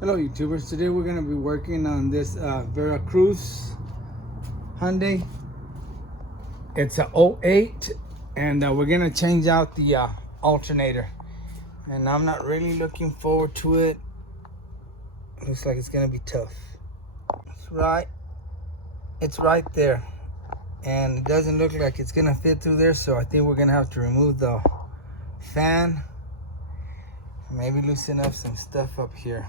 Hello YouTubers, today we're going to be working on this Veracruz Hyundai. It's a 08 and we're going to change out the alternator, and I'm not really looking forward to it. Looks like it's going to be tough. It's right there, and it doesn't look like it's going to fit through there, so I think we're going to have to remove the fan, maybe loosen up some stuff up here.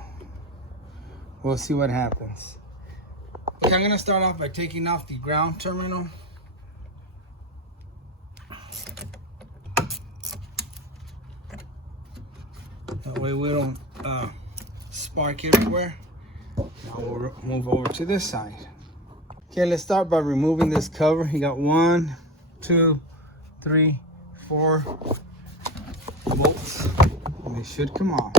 We'll see what happens. Okay, I'm gonna start off by taking off the ground terminal. That way we don't spark everywhere. Now we'll move over to this side. Okay, let's start by removing this cover. You got 1, 2, 3, 4 bolts, and they should come off.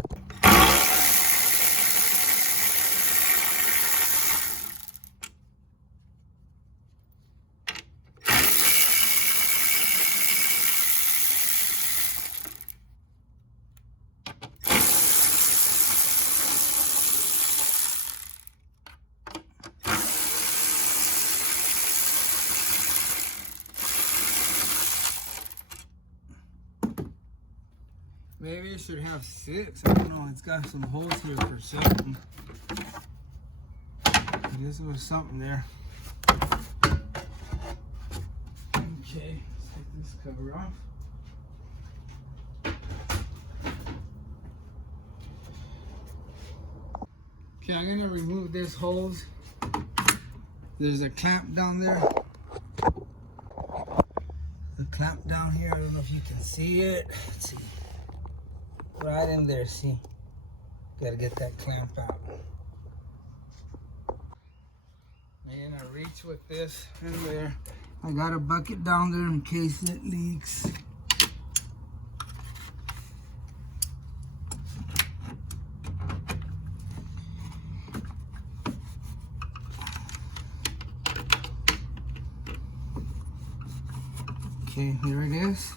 Maybe it should have 6. I don't know. It's got some holes here for something. I guess there was something there. Okay, let's take this cover off. Okay, I'm gonna remove this hose. There's a clamp down there. The clamp down here. I don't know if you can see it. Let's see. Right in there, see? Gotta get that clamp out. Man, I reach with this in there. I got a bucket down there in case it leaks. Okay, here it is.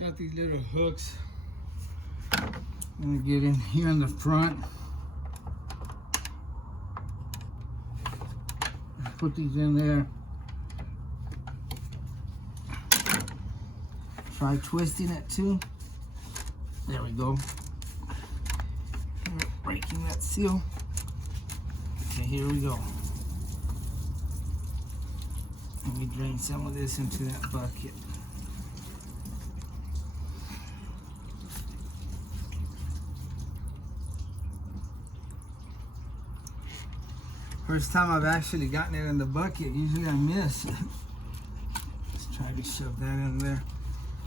Got these little hooks. I'm gonna get in here in the front. Put these in there. Try twisting it too. There we go. Breaking that seal. Okay, here we go. Let me drain some of this into that bucket. First time I've actually gotten it in the bucket. Usually I miss. Let's try to shove that in there.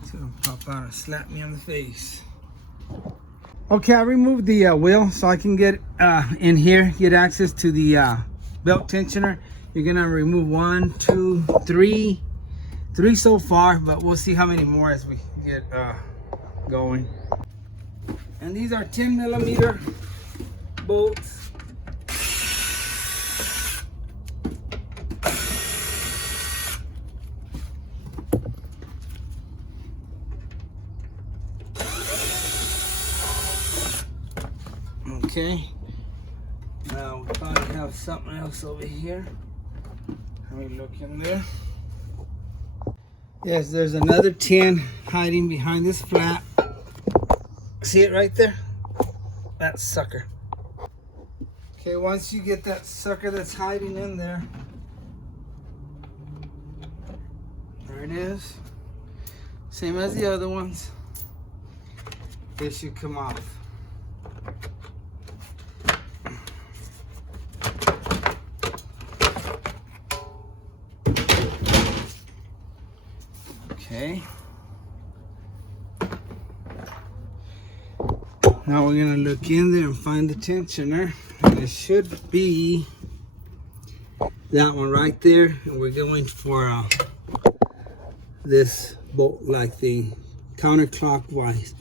It's gonna pop out and slap me on the face. Okay, I removed the wheel so I can get in here, get access to the belt tensioner. You're gonna remove 1, 2, 3 so far, but we'll see how many more as we get going. And these are 10mm bolts. Okay, now we probably have something else over here. Let me look in there. Yes, there's another 10 hiding behind this flap. See it right there? That sucker. Okay, once you get that sucker that's hiding in there, there it is. Same as the other ones. They should come off. Okay. Now we're gonna look in there and find the tensioner. And it should be that one right there. And we're going for this bolt-like thing, counterclockwise.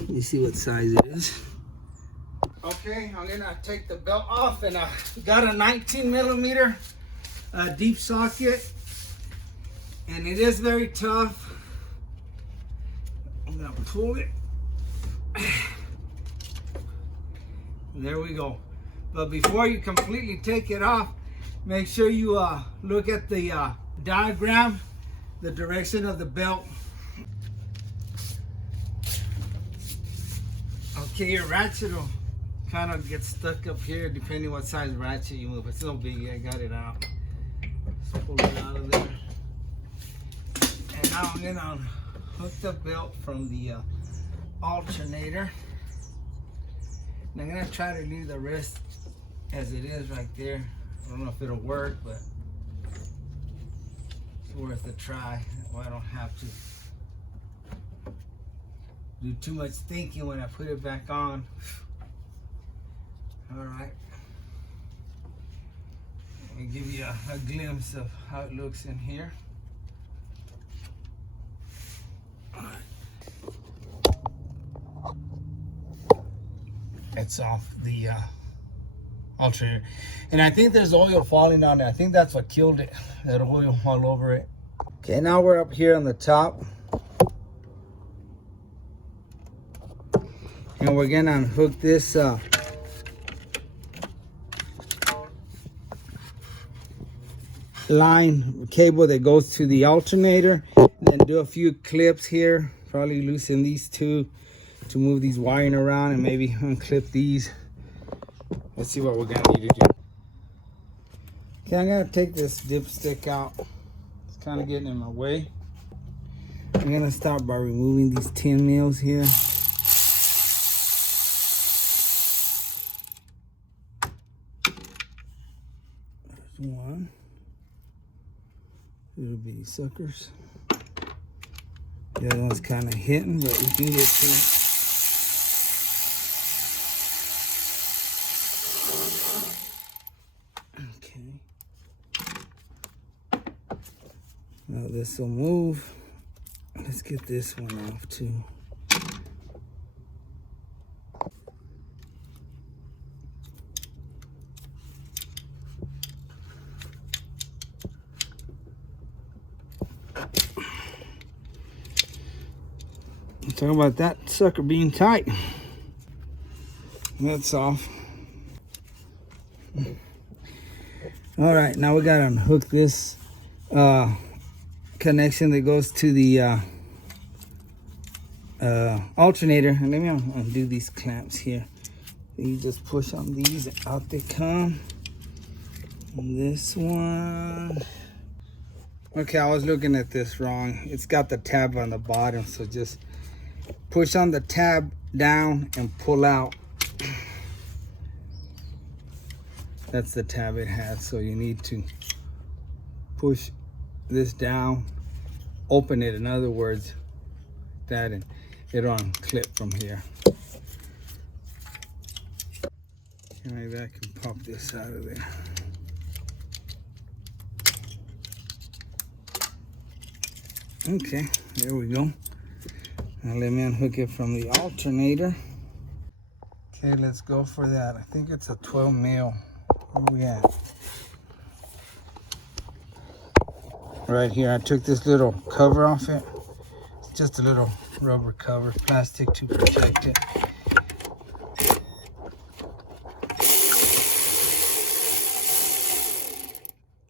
Let me see what size it is. Okay, I'm gonna take the belt off, and I got a 19mm deep socket. And it is very tough. I'm gonna pull it. There we go. But before you completely take it off, make sure you look at the diagram, the direction of the belt. Okay, your ratchet will kind of get stuck up here depending what size ratchet you move. It's no biggie, I got it out. Just pull it out of there. And now I'm gonna hook the belt from the alternator. And I'm gonna try to leave the rest as it is right there. I don't know if it'll work, but it's worth a try. Well, I don't have to do too much thinking when I put it back on. All right. Let me give you a glimpse of how it looks in here. All right. It's off the alternator, and I think there's oil falling on it. I think that's what killed it, that oil all over it. Okay, now we're up here on the top, and we're gonna unhook this line cable that goes to the alternator, and then do a few clips here, probably loosen these two to move these wiring around, and maybe unclip these. Let's see what we're gonna need to do. Okay, I'm gonna take this dipstick out. It's kind of getting in my way. I'm gonna start by removing these 10 mils here. There's one. Little bitty suckers. The other one's kind of hitting, but we can get to it. Now this will move. Let's get this one off too. Talk about that sucker being tight. That's off. All right, now we gotta unhook this connection that goes to the alternator. And let me undo these clamps here. You just push on these, out they come. And this one. Okay, I was looking at this wrong. It's got the tab on the bottom, so just push on the tab down and pull out. That's the tab it has, so you need to push this down, open it, in other words, that, and it'll unclip from here. And maybe I can pop this out of there. Okay, there we go. Now let me unhook it from the alternator. Okay, let's go for that. I think it's a 12 mil. Where we at? Right here, I took this little cover off it. It's just a little rubber cover, plastic to protect it.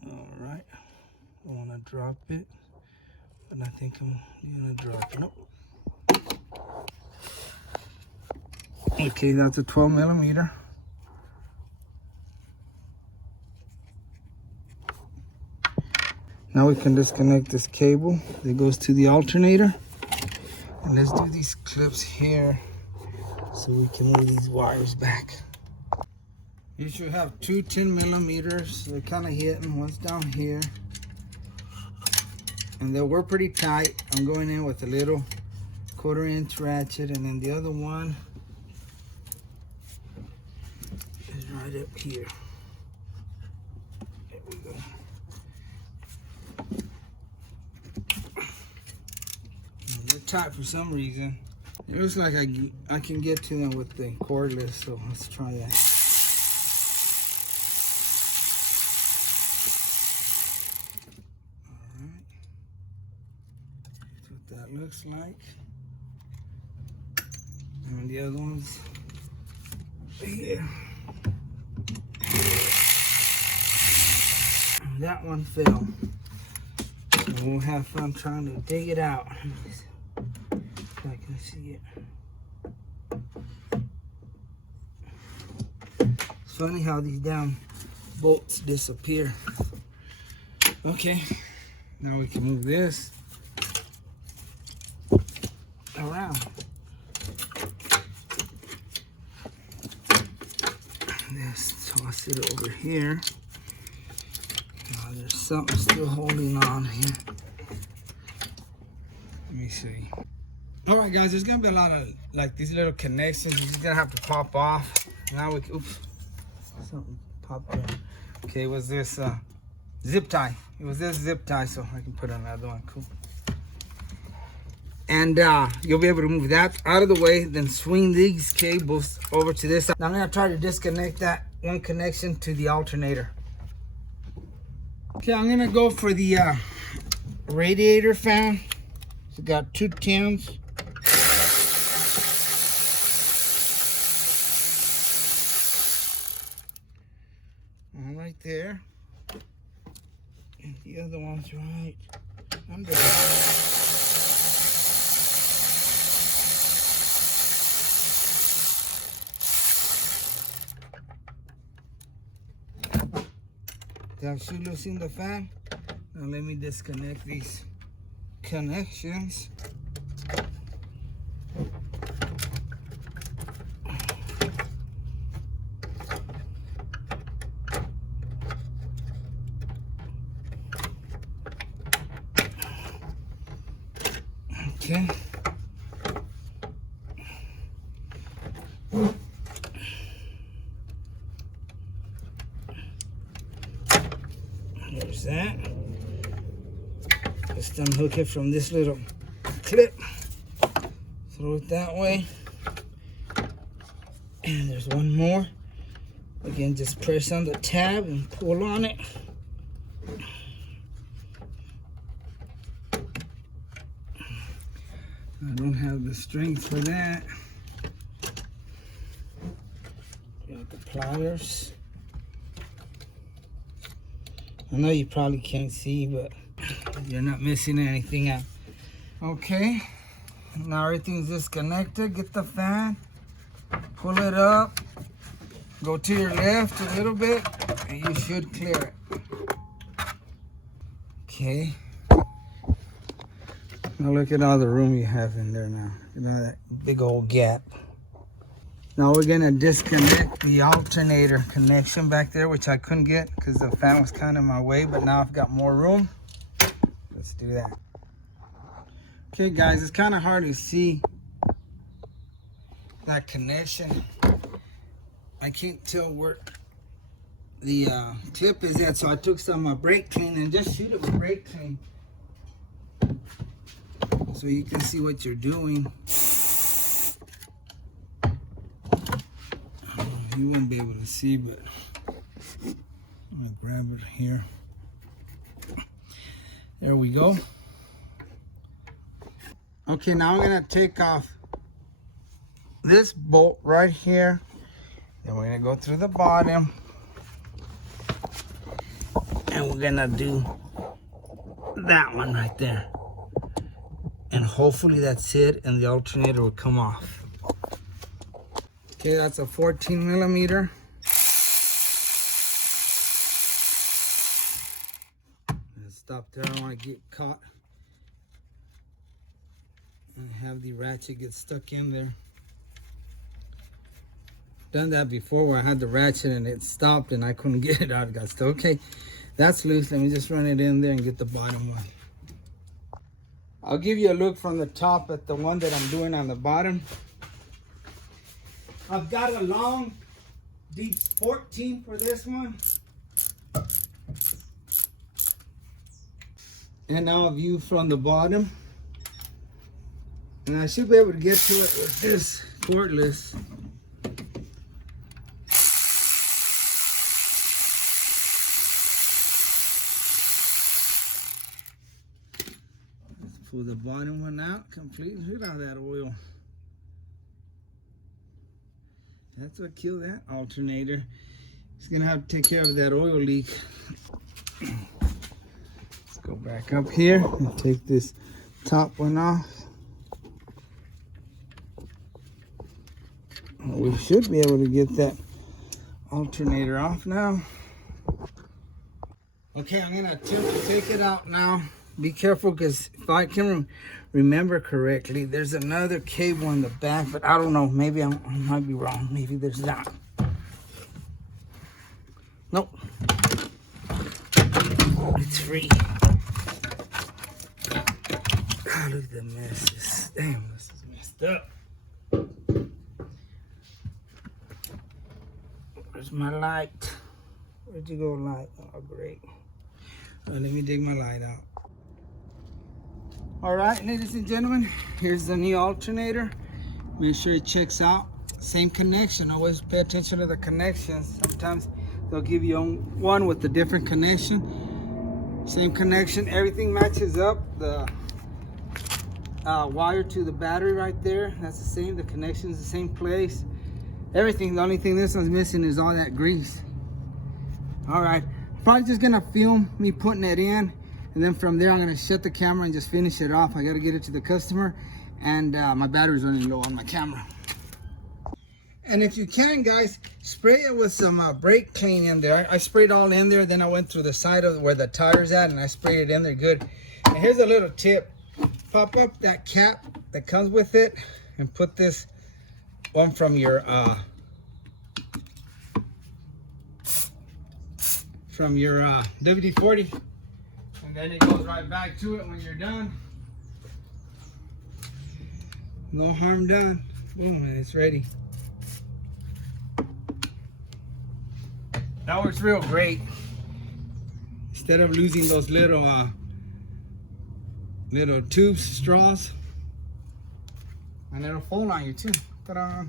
All right, I want to drop it, but I think I'm gonna drop it. Nope. Okay, that's a 12 millimeter. Now we can disconnect this cable that goes to the alternator. And let's do these clips here so we can move these wires back. You should have two 10 millimeters. They're kind of hitting. One's down here. And they were pretty tight. I'm going in with a little 1/4 inch ratchet, and then the other one is right up here. There we go. They're tight for some reason. It looks like I can get to them with the cordless, so let's try that. Alright. That's what that looks like. And the other ones. here. That one fell. So we'll have fun trying to dig it out. If I can see it. It's funny how these damn bolts disappear. Okay, now we can move this around. Let's toss it over here. Now there's something still holding on here. Let me see. All right, guys, there's gonna be a lot of like these little connections. You're just gonna have to pop off. Now we can, oops, something popped there. Okay, it was this zip tie. It was this zip tie, so I can put another one. Cool. And you'll be able to move that out of the way, then swing these cables over to this side. Now I'm gonna try to disconnect that one connection to the alternator. Okay, I'm gonna go for the radiator fan. It's got 2 tins. One right there. And the other one's right under there. That should loosen the fan. Now let me disconnect these connections. Okay. There's that. Just unhook it from this little clip. Throw it that way. And there's one more. Again, just press on the tab and pull on it. I don't have the strength for that. Got the pliers. I know you probably can't see, but you're not missing anything out. Okay, now everything's disconnected. Get the fan, pull it up, go to your left a little bit, and you should clear it. Okay. Now look at all the room you have in there now. You know that big old gap. Now we're gonna disconnect the alternator connection back there, which I couldn't get because the fan was kind of in my way, but now I've got more room. Let's do that. Okay guys, it's kind of hard to see that connection. I can't tell where the clip is at, so I took some brake clean and just shoot it with brake clean so you can see what you're doing. You won't be able to see, but I'm gonna grab it here. There we go. Okay, now I'm gonna take off this bolt right here. Then we're gonna go through the bottom. And we're gonna do that one right there. And hopefully that's it, and the alternator will come off. Okay, that's a 14 millimeter. Let's stop there. I don't want to get caught and have the ratchet get stuck in there. Done that before where I had the ratchet and it stopped and I couldn't get it out. It got stuck. Okay, that's loose. Let me just run it in there and get the bottom one. I'll give you a look from the top at the one that I'm doing on the bottom. I've got a long, deep 14 for this one. And now a view from the bottom. And I should be able to get to it with this cordless. Let's pull the bottom one out completely. Look at all that oil. That's what killed that alternator. He's gonna have to take care of that oil leak. Let's go back up here and take this top one off. We should be able to get that alternator off now. Okay, I'm gonna attempt to take it out now. Be careful, because if I can remember correctly, there's another cable in the back, but I don't know. Maybe I might be wrong. Maybe there's not. Nope. It's free. Oh, look at the messes. Damn, this is messed up. Where's my light? Where'd you go, light? Oh, great. Let me dig my light out. All right, ladies and gentlemen, here's the new alternator. Make sure it checks out. Same connection. Always pay attention to the connections. Sometimes they'll give you one with a different connection. Same connection. Everything matches up. The wire to the battery right there, that's the same. The connection is the same place. Everything. The only thing this one's missing is all that grease. All right. Probably just gonna film me putting it in, and then from there I'm gonna shut the camera and just finish it off. I gotta get it to the customer, and my battery's running low on my camera. And if you can, guys, spray it with some brake clean in there. I sprayed all in there, then I went through the side of where the tire's at, and I sprayed it in there good. And here's a little tip. Pop up that cap that comes with it and put this one from your WD-40, and then it goes right back to it when you're done. No harm done. Boom, and it's ready. That works real great. Instead of losing those little tubes, straws, and it'll fold on you too. Ta-da!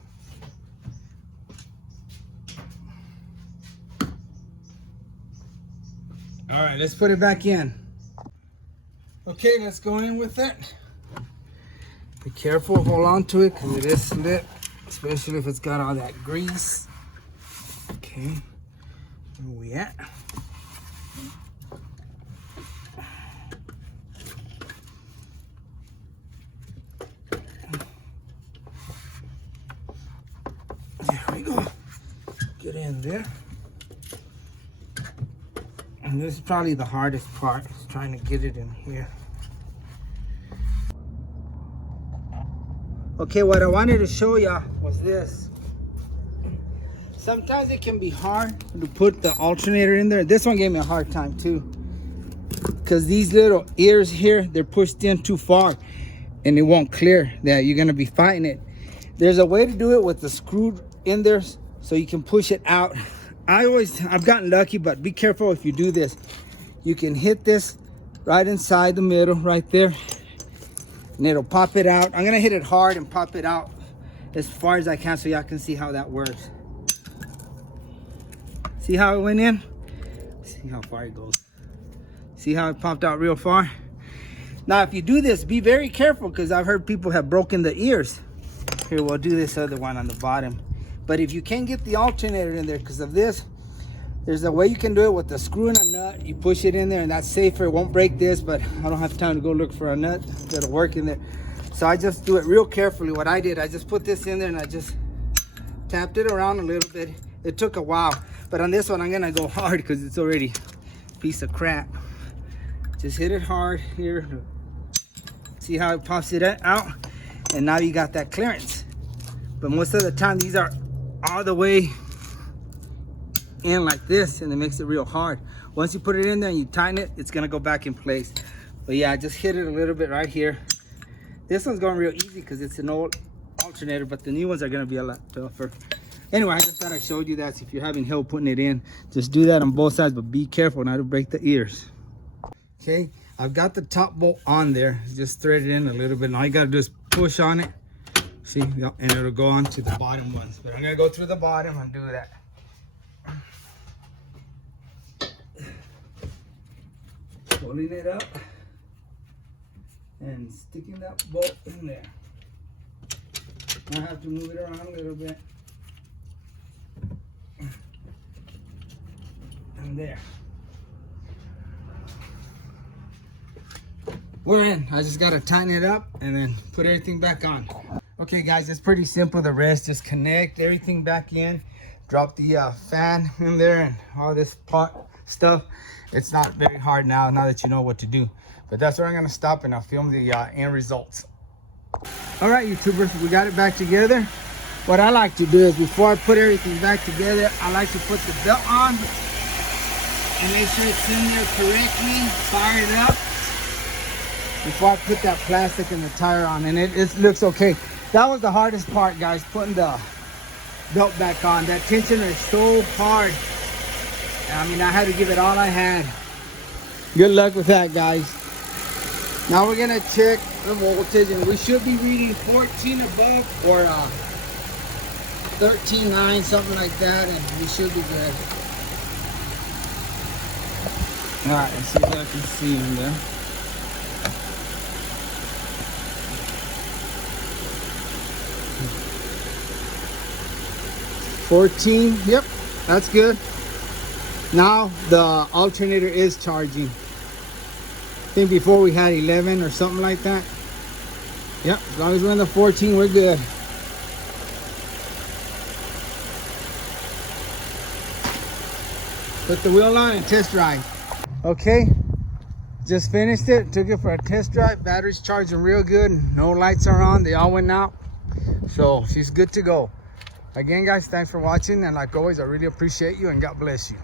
All right, let's put it back in. Okay, let's go in with it. Be careful, hold on to it, because it is slip, especially if it's got all that grease. Okay, where we at? There we go. Get in there. And this is probably the hardest part, is trying to get it in here. Okay, what I wanted to show you was this. Sometimes it can be hard to put the alternator in there. This one gave me a hard time too, because these little ears here, they're pushed in too far and it won't clear. That you're gonna be fighting it. There's a way to do it with the screw in there so you can push it out. I've gotten lucky, but be careful if you do this. You can hit this right inside the middle, right there, and it'll pop it out. I'm gonna hit it hard and pop it out as far as I can so y'all can see how that works. See how it went in? See how far it goes. See how it popped out real far? Now, if you do this, be very careful, because I've heard people have broken the ears. Here, we'll do this other one on the bottom. But if you can't get the alternator in there because of this, there's a way you can do it with the screw and a nut. You push it in there and that's safer. It won't break this, but I don't have time to go look for a nut that'll work in there. So I just do it real carefully. What I did, I just put this in there and I just tapped it around a little bit. It took a while, but on this one, I'm gonna go hard because it's already a piece of crap. Just hit it hard here. See how it pops it out? And now you got that clearance. But most of the time, these are all the way in like this, and it makes it real hard. Once you put it in there and you tighten it, it's gonna go back in place. But yeah, I just hit it a little bit right here. This one's going real easy because it's an old alternator, but the new ones are gonna be a lot tougher. Anyway, I just thought I showed you that. So if you're having help putting it in, just do that on both sides, but be careful not to break the ears. Okay, I've got the top bolt on there. Just thread it in a little bit, and all you gotta do is push on it. See, and it'll go on to the bottom ones. But I'm gonna go through the bottom and do that. Pulling it up and sticking that bolt in there. I have to move it around a little bit. And there. We're in. I just gotta tighten it up and then put everything back on. Okay guys, it's pretty simple. The rest, just connect everything back in, drop the fan in there and all this part stuff. It's not very hard now that you know what to do. But that's where I'm gonna stop and I'll film the end results. All right, YouTubers, we got it back together. What I like to do is before I put everything back together, I like to put the belt on and make sure it's in there correctly, fire it up before I put that plastic and the tire on, and it looks okay. That was the hardest part, guys, putting the belt back on. That tensioner is so hard. I mean, I had to give it all I had. Good luck with that, guys. Now we're gonna check the voltage, and we should be reading 14 above or 13.9, something like that, and we should be good. All right, let's see if I can see in there. $14, yep, that's good. Now the alternator is charging. I think before we had 11 or something like that. Yep, as long as we're in the 14, we're good. Put the wheel on and test drive. Okay, just finished it. Took it for a test drive. Battery's charging real good. No lights are on. They all went out. So she's good to go. Again, guys, thanks for watching. And like always, I really appreciate you and God bless you.